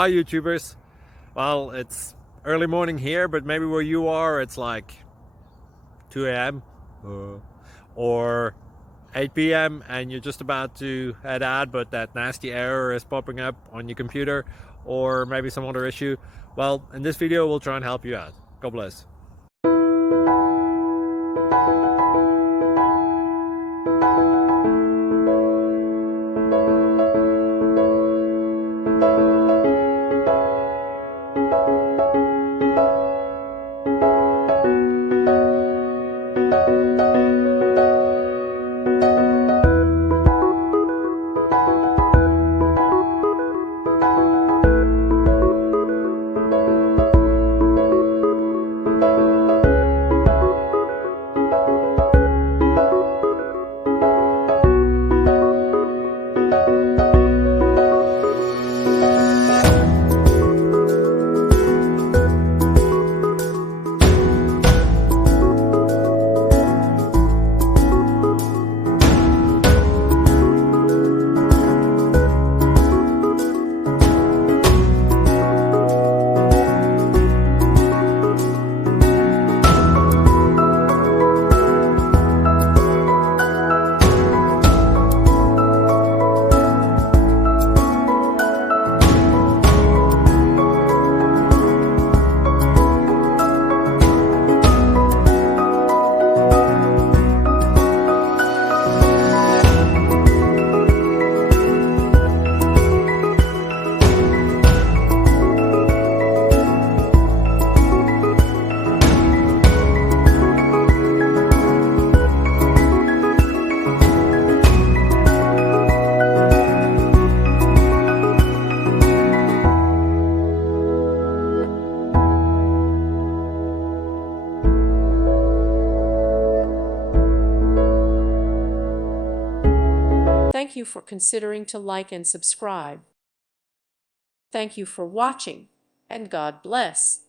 Hi YouTubers. Well, it's early morning here, but maybe where you are it's like 2 a.m. or 8 p.m. and you're just about to head out, but that nasty error is popping up on your computer, or maybe some other issue. Well, in this video we'll try and help you out. God bless. Thank you for considering to like and subscribe. Thank you for watching, and God bless.